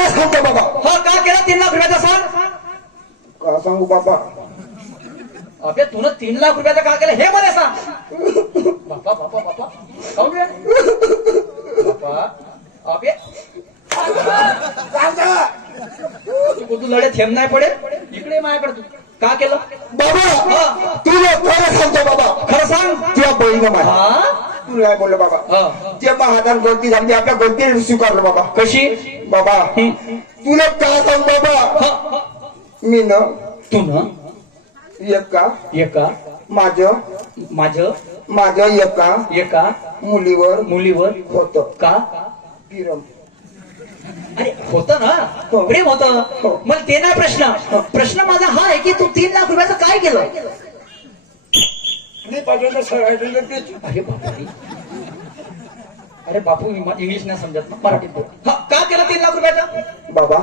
खरं सांगतो बाबा. हो का केला? तीन लाख रुपयाचा सण? का सांगू बाबा? अबे तुला तीन लाख रुपयाचा का केलं? हे मला सांग. बापा बापा बापा. काहून रे बापा. अबे. तू लढे थेंब नाही पडे इकडे माझ्याकडे तू. का केलं? बाबा तुला खरं सांगतो बाबा. खरं सांग. तुझ्या बहीण हा? तुला काय बोललो बाबा? हा. जे हातात गलती झाली आपल्या गलतीने स्वीकारलं बाबा. कशी? बाबा. तुला काय सांग बाबा? हा, मी न तू ना? एका. एका. माझं. माझ. माझं एका. एका. मुलीवर मुलीवर. होत. का? पिरम अरे होत ना? हो. प्रेम होत. हो. मला ते नाही प्रश्न. प्रश्न माझा हा आहे की तू तीन लाख रुपयाचं काय केलं. अरे बापू अरे बापू इंग्लिश नाही समजत ना? मराठीत बोल. हा, रुपयाचं बाबा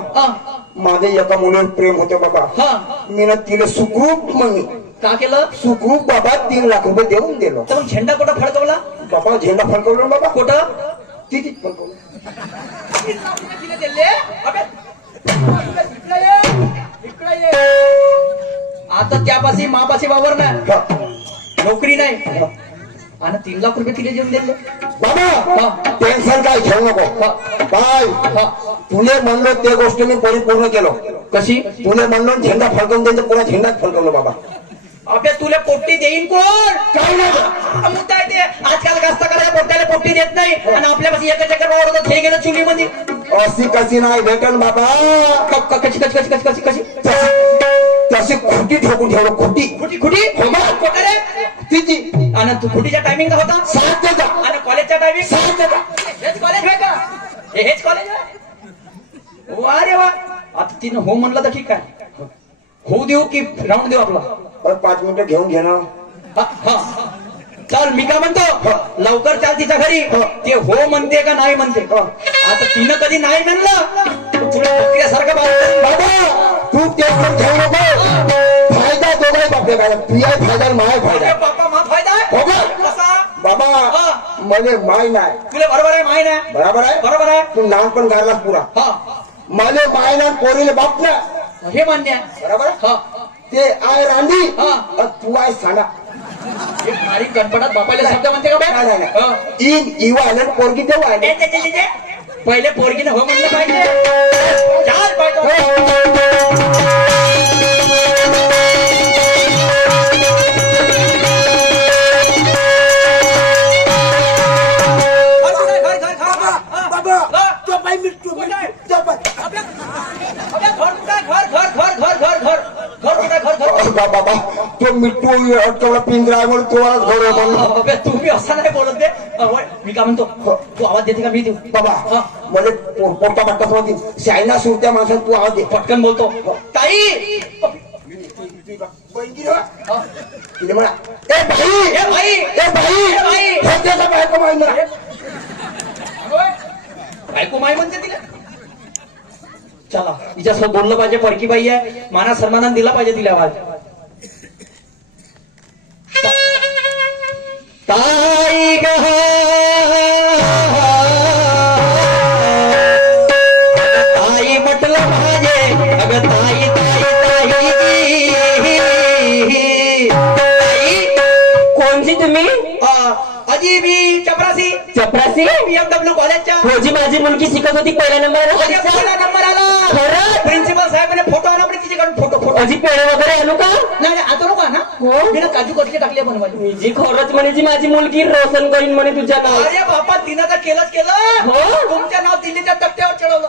माझं एका मुलीवर प्रेम होतं बाबा. मी ना तिला सुखरूप मग का केलं? सुखरूप बाबा तीन लाख रुपये देऊन दिलो. तर मग झेंडा कुठं फडकवला? बाबा झेंडा फडकवला बाबा. कुठं? ये. आता त्यापाशी मापाशी वावर नाही नोकरी नाही. आणि तीन लाख रुपये तिने देऊन दिले. बाबा टेन्शन काय घेऊ नको. बाय. तुले म्हणलो ते गोष्ट मी परिपूर्ण केलो. कशी? तुले म्हणलो झेंडा फडकवून द्यायचं पुन्हा झेंडाच फडकवलं बाबा. अबे तुला पोट्टी देईन कोण? काय नाही. मुद्दा ते? आजकाल कास्तकाराच्या पोट्याला पोट्टी देत नाही. आणि आपल्यापाशी एका चक्कर वावर होतं हे गेलं चुलीमध्ये. अशी कशी नाही भेटन बाबा. क- क- कशी कशी कशी कशी कशी? कशी तशी खुटी ठोकून ठेवलं खुटी. खुटी खुटी? हो आणि तू खुटीचा टायमिंग होता? सात देता आणि कॉलेजचा टायमिंग सात देता हेच कॉलेज का? हे हेच कॉलेज आहे वा रे वा. आता तिनं हो म्हणलं तर ठीक आहे. होऊ देऊ की राऊंड देऊ आपला. अरे पाच मिनिटं घेऊन घे ना. हा, हा. चल मी काय म्हणतो? लवकर चाल तिच्या घरी. ते हो म्हणते का नाही म्हणते? आता तिनं कधी नाही म्हणलं? तुला. बाबा तू घेऊ नको. फायदा काय तुझा फायदा आणि माझा अरे फायदा बाप्पा मा फायदा आहे? हो का? कसा? बाबा! हा. मले माय नाही. तुला बरोबर आहे नाही. बरोबर आहे? बरोबर आहे. तू लहानपण गारलास पुरा. हा. मले माय ना पोरीले बाप ना हे मान्य आहे बरोबर? हा ते आय रांदी हा. तू आहे सांडा हे भारी बापाला शब्द म्हणते का नाही नाही बे? हा. नाही इन इवा आलं पोरगी देऊ ए, आहे ते, ते, ते, ते. पहिले पोरगीने हो म्हणलं पाहिजे बाबा तो मिठू अडकवला पिंजरा म्हणून तुम्हाला घर म्हणून तुम्ही असा नाही बोलत मी काय म्हणतो? तू आवाज देते का? मी देऊ. बाबा हा. मला पोटा पट्टा समजते शायना सुरत्या माणसात तू आवाज दे. पटकन बोलतो. ताई! हा. तिने म्हणा ए भाई! ए बाई ए भाई! ए बाई! ठोक्याचा बायको माहिती ना होय? बायको माय म्हणते तिला. चला तिच्यासोबत बोललं पाहिजे. पडकी बाई आहे. माना सन्मानाने दिला पाहिजे तिला आवाज. अजी मी चपरासी. चपरासी? बीएमडब्ल्यू कॉलेजच्या रोजी माझी मुलगी शिकत होती पहिल्या नंबर पहिला नंबर आला खरं? प्रिन्सिपल साहेबांनी फोटो आणा आपले अजी पेढे वगैरे आणू का? नाही नाही, आता नको ना हो? मी ना काजू कटके टाकले बनवायला. मी जी खरंच म्हणे जी माझी मुलगी रोशन करीन म्हणे तुझ्या नाव अरे बापा तिनं तर केलंच केलं हो? तुमचं नाव दिल्लीच्या तक्त्यावर चढवलं.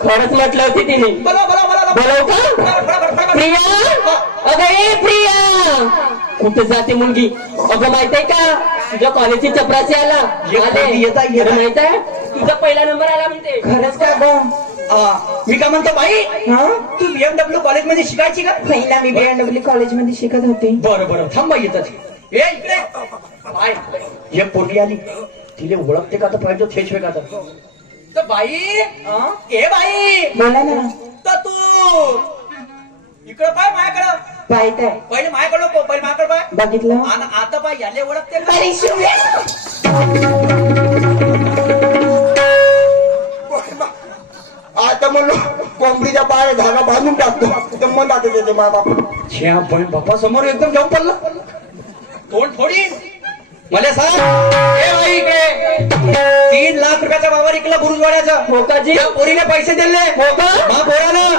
खरंच म्हटलं होती तिने. बोला बोला बोला बोलावू. का? प्रिया? अगं ए प्रिया! कुठे जाते मुलगी? अगं माहीत आहे का? तुझ्या कॉलेजची चपरासी आला. ये आले. येत. माहीत आहे तुझा पहिला नंबर आला म्हणते. खरंच का गं? मी काय म्हणतो बाई? हा? तू बीएमडब्ल्यू कॉलेजमध्ये शिकायची का? पहिला मी बीएमडब्ल्यू कॉलेजमध्ये शिकत होते. बरं बरं. थांब बाई येतात ए इकडे. बाय. हे पोरगी आली. तिले ओळखते का तर पाहिजे थेच का तर बाई ए बाई. बोला ना. तर तू. इकडं पाय माझ्याकडं पाहत आहे पहिले माझ्याकडं नको पहिले माझ्याकडे पाय. बघितलं. आणि आता पाय याले ओळखते का? आता म्हणलो कोंबडीच्या पाय धागा बांधून टाकतो. तर मन आता त्याचे मा बाप बाप्पा समोर एकदम जाऊन पडला. तोंड फोडी मला सांग. ए बाई इकडे. तीन लाख रुपयाचा वावर इकला बुरुजवाड्याचा का जी त्या पोरीने पैसे दिले. का? महापोरानं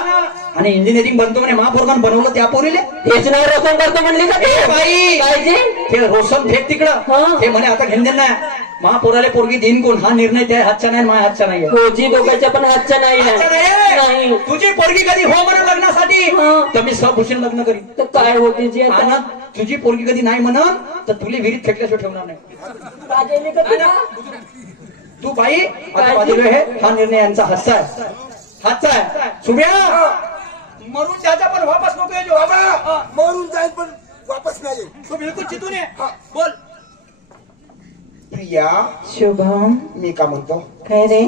आणि इंजिनिअरिंग बनतो म्हणे महापोरगान बनवलं त्या पोरीले. हेच नाव रोशन करतो म्हणली का ए ते? बाई रोशन फेक तिकडं. हा. ते म्हणे आता घेऊन देणार महापोराले पोरगी देईन कोण? हा निर्णय त्या हातचा नाही माझ्या हातचा नाही फौजी दोघांच्या पण हातच्या नाही हातचा. नाही नाही. तुझी पोरगी कधी हो म्हणा लग्नासाठी? हा. तर मी सभूषण लग्न करीन. तर काय होते जी आता? आणि तुझी पोरगी कधी नाही म्हणन तर तुला विहिरीत फेकल्याशिवाय ठेवणार नाही. राजेली का तुला? तू बाई आता बाजूला हे हा निर्णय यांचा हातचा आहे. हातचा आहे. सुभ्या! मरून त्याचा पण वापस नको बाबा. मरून जाईल पण वापस नाही येईल. तू बिलकुल चितून ये. बोल. प्रिया शुभम मी का म्हणतो? काय रे?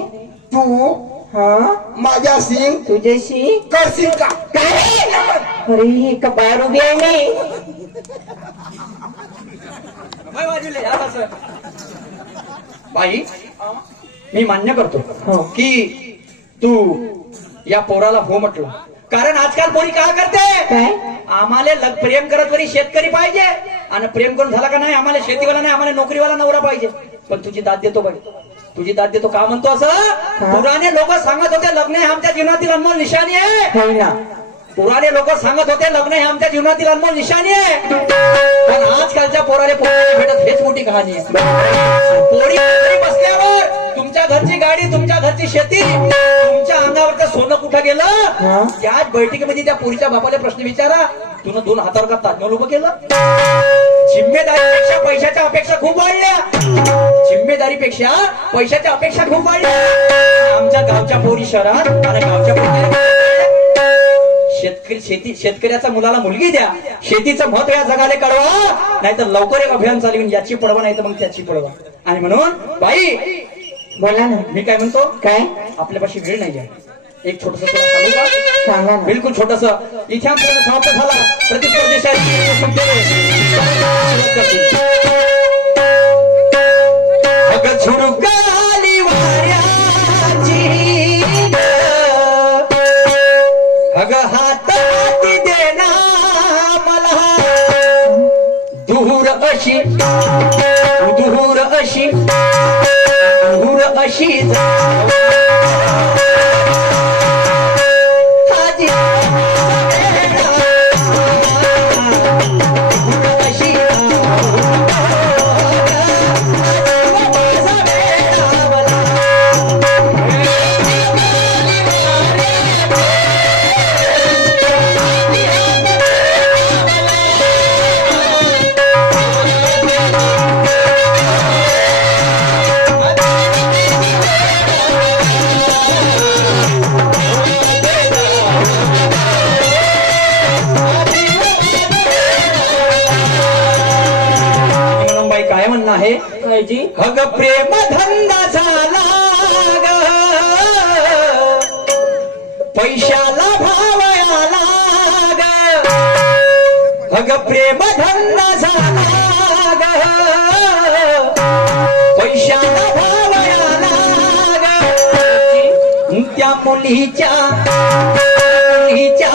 तू हा? माझ्याशी तुझ्याशी? करशील का? काय अरे ही कपाळ उभी आहे मी बाई बाजूला या असं. बाई मी मान्य करतो हो. की तू या पोराला हो म्हटलं कारण आजकाल पोरी काय करते? काय? आम्हाला लग- प्रेम करत वरी शेतकरी पाहिजे. आणि प्रेम करून झाला का नाही? आम्हाला शेतीवाला नाही आम्हाला नोकरीवाला नवरा पाहिजे. पण तुझी दाद देतो बाई. तुझी दाद देतो का म्हणतो असं? पुराणे लोक सांगत होते लग्न हे आमच्या जीवनातील अनमोल निशाणी आहे. होय ना. पुराणे लोक सांगत होते लग्न हे आमच्या जीवनातील अनमोल निशाणी आहे. पण आजकालच्या पोराने पोरी भेटत हेच मोठी कहाणी आहे. पोरी बसल्यावर तुमच्या घरची गाडी तुमच्या घरची शेती तुमच्या अंगावरचं सोनं कुठं. गेलं? त्याच बैठकीमध्ये त्या पोरीच्या बापाला प्रश्न विचारा. तुला दोन हातावर का ताजमहल उभं केलं? जिम्मेदारीपेक्षा पैशाच्या अपेक्षा खूप वाढल्या. जिम्मेदारीपेक्षा पैशाच्या अपेक्षा खूप वाढल्या. आमच्या गावच्या पोरी शहरात आणि गावच्या पोरी शेतकरी शेती शेतकऱ्याच्या मुलाला मुलगी द्या. शेतीचं महत्त्व या जगाला कळवा. नाहीतर लवकर एक अभियान चालवीन याची पडवा नाही तर मग त्याची पडवा आणि म्हणून बाई बोला ना. मी काय म्हणतो? काय? आपल्यापाशी वेळ नाही आहे. एक छोटस सांगू बिलकुल छोटस. इथे आमचा समाप्त झाला. प्रतिस्पर्धी वाऱ्याची अग हातात देना मला. दूर अशी. दूर अशी. दूर अशी. जी? अग प्रेम धंदा झाला ग. पैशाला भाव आला ग. अग प्रेम धंदा झाला ग. पैशाला भाव आला त्या मुलीच्या मुलीच्या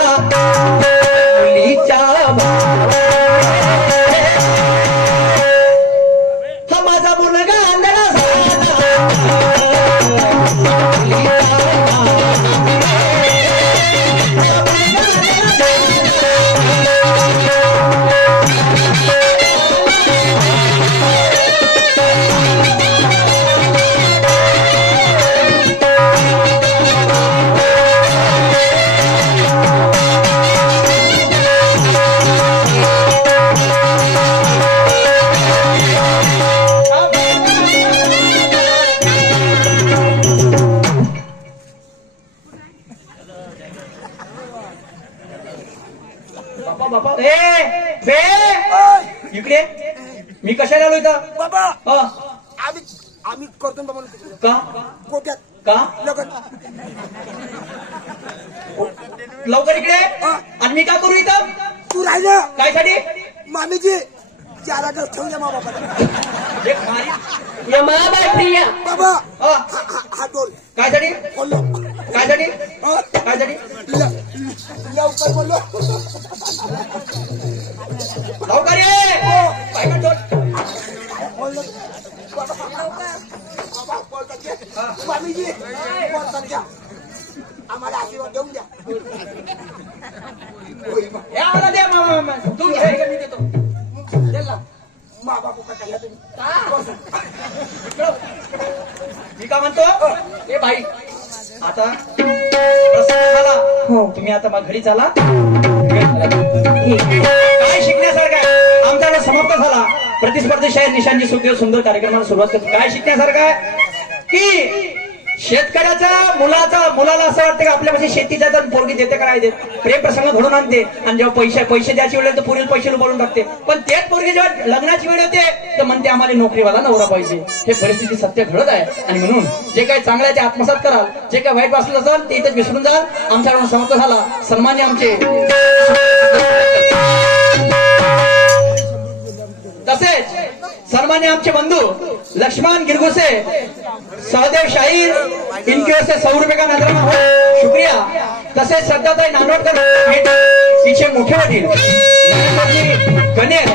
बापा बापा. ए बे. इकडे. मी कशाला आलो इथं? बाबा हा, आम्ही आम्ही करतो ना बाबा तिकडे. का? गोट्यात का? लगन लवकर इकडे. आणि मी का करू इथं? तू राहिलं काय साठी मामीजी चार आठ ठेवून द्या मा बाबाला. एक मारी ये बाबा. हा, हा हा डोल काय साठी बोललो. काय साठी हं? काय साठी लवकर लवकर ये. स्वामीजी आम्हाला आशीर्वाद देऊन द्या. होय, मामा तू मी देतो. मा बापू का काय तुम्ही मी का म्हणतो? ए बाई आता प्रसन्न झाला. हो, तुम्ही आता मग घरी चला काय शिकण्यासारखं आहे? आमचा वेळ समाप्त झाला. प्रतिस्पर्धी शाहीर निशांची सुखदेव सुंदर कार्यक्रमाला सुरुवात करतो. काय शिकण्यासारखं आहे? की शेतकऱ्याचा मुलाचा मुलाला असं वाटतं की आपल्यापाशी शेतीच्या तर पोरगी देते का नाही देत? प्रेम प्रसंग घडून आणते. आणि जेव्हा पैसे पैसे द्यायची वेळ तर पुढील पैसे बोलून टाकते. पण तेच पोरगी जेव्हा लग्नाची वेळ येते तर म्हणते आम्हाला नोकरीवाला नवरा पाहिजे. हे परिस्थिती सत्य घडत आहे. आणि म्हणून जे काही चांगलं आहे ते आत्मसात कराल. जे काही वाईट वाचलं असेल ते इथेच विसरून जाल. आमच्याकडून समाप्त झाला. सन्मान्य आमचे तसेच सन्मान्य आमचे बंधू. लक्ष्मण गिरगुसे सहदेव शाहीर इनके ओर से सौ रुपये का नजराना हो शुक्रिया। तसेच श्रद्धाताई नानवडकर इचे मुख्य वडील गणेश